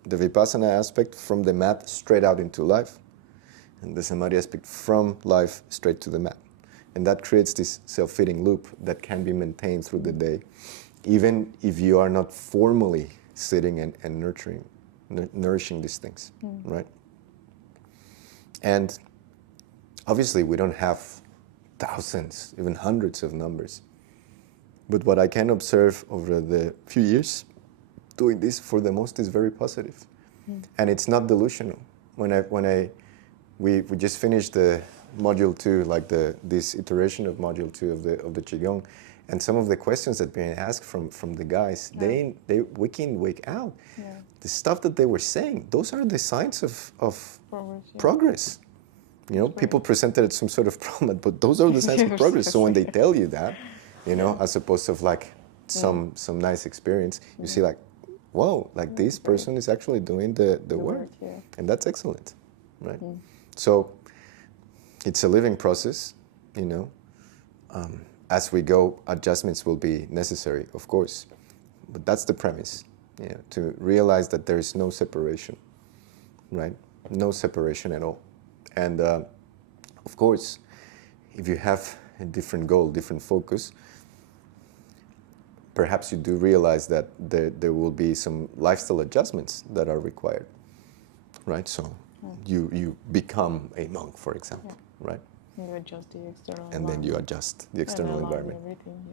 The vipassana aspect from the mat straight out into life, and the samadhi aspect from life straight to the mat. And that creates this self-feeding loop that can be maintained through the day, even if you are not formally sitting and nourishing these things, right? And obviously we don't have thousands, even hundreds of numbers. But what I can observe over the few years doing this, for the most, is very positive. And it's not delusional. We just finished the module 2, like this iteration of module 2 of the Qigong, and some of the questions that being asked from the guys, they week in, week out, the stuff that they were saying, those are the signs of progress. You know, people presented it some sort of problem, but those are the signs of progress. So when they tell you that, you know, as opposed to like some nice experience. You see like, whoa, like this person is actually doing the work. Yeah. And that's excellent, right? So it's a living process, you know. As we go, adjustments will be necessary, of course. But that's the premise, you know, to realize that there is no separation, right? No separation at all. And of course, if you have a different goal, different focus, perhaps you do realize that there will be some lifestyle adjustments that are required, right? So you become a monk, for example, right? You adjust the external And then you adjust the external environment. Everything,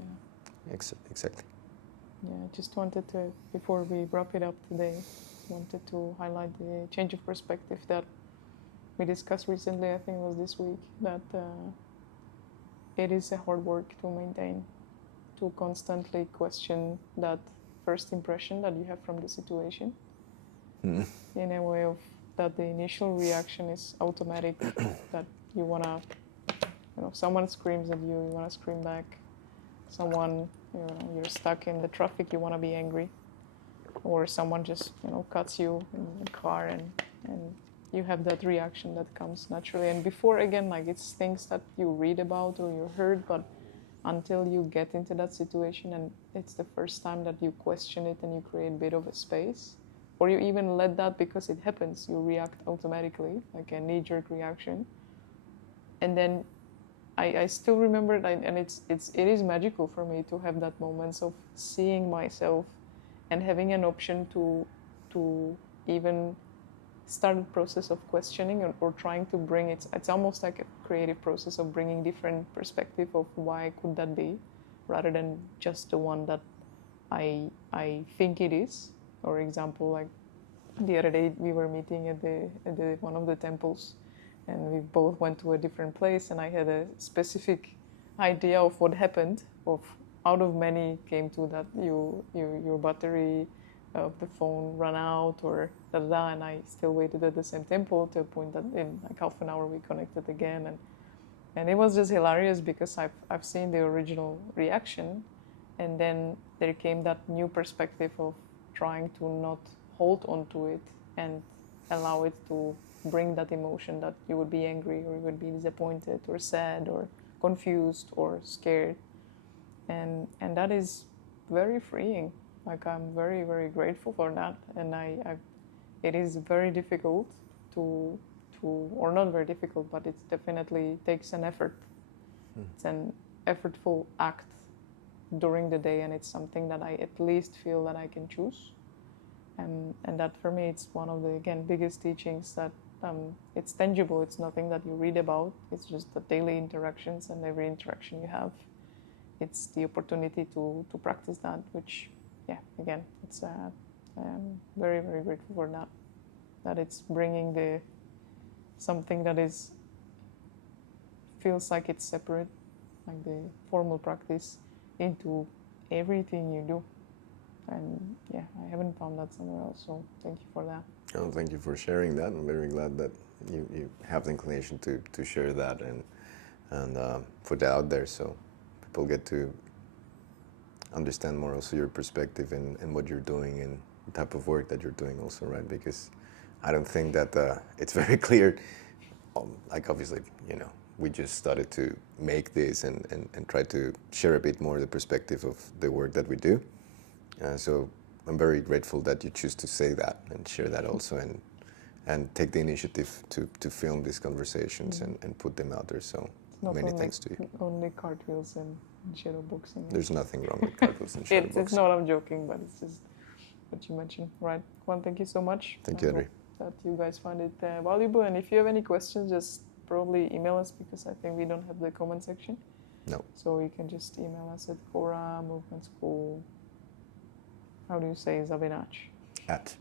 Exactly. Yeah, I just wanted to, before we wrap it up today, wanted to highlight the change of perspective that we discussed recently, I think it was this week, that it is a hard work to maintain, to constantly question that first impression that you have from the situation, in a way of that the initial reaction is automatic, that you want to, you know, someone screams at you, you want to scream back, someone, you know, you're stuck in the traffic, you want to be angry, or someone just, you know, cuts you in the car, and you have that reaction that comes naturally. And before, again, like, it's things that you read about or you heard, but until you get into that situation and it's the first time that you question it and you create a bit of a space, or you even let that, because it happens, you react automatically, like a knee-jerk reaction. And then I still remember that, and it is magical for me to have that moments of seeing myself and having an option to even start a process of questioning or trying to bring it. It's almost like a creative process of bringing different perspective of why could that be, rather than just the one that I think it is. For example, like the other day we were meeting at the one of the temples, and we both went to a different place, and I had a specific idea of what happened. Of out of many came to that your battery of the phone ran out, or da, and I still waited at the same temple to a point that in like half an hour we connected again, and it was just hilarious because I've seen the original reaction, and then there came that new perspective of trying to not hold on to it and allow it to bring that emotion, that you would be angry or you would be disappointed or sad or confused or scared, and that is very freeing. Like, I'm very, very grateful for that, and it is very difficult to or not very difficult, but it definitely takes an effort. It's an effortful act during the day, and it's something that I at least feel that I can choose, and that for me it's one of the, again, biggest teachings, that it's tangible. It's nothing that you read about. It's just the daily interactions, and every interaction you have, it's the opportunity to practice that, which, yeah, again, it's I'm very, very grateful for that it's bringing the something that is feels like it's separate, like the formal practice, into everything you do. And yeah, I haven't found that somewhere else, so thank you for that. Oh, thank you for sharing that. I'm very glad that you have the inclination to share that and put that out there, so people get to understand more also your perspective and what you're doing and the type of work that you're doing also, right? Because I don't think that it's very clear. Like, obviously, you know, we just started to make this and try to share a bit more the perspective of the work that we do. So I'm very grateful that you choose to say that and share that also, and take the initiative to film these conversations and put them out there. So many thanks to you. Only cartwheels and shadow boxing. There's nothing wrong with cartwheels and shadow boxing. It's not, I'm joking, but it's just what you mentioned. Right, Juan, thank you so much. Thank you, Adri. That you guys find it valuable, and if you have any questions, just probably email us, because I think we don't have the comment section. No. So you can just email us at Cora Movement School. How do you say Zabinach? At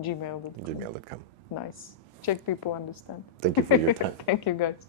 gmail.com. gmail.com. Nice. Czech people understand. Thank you for your time. Thank you, guys.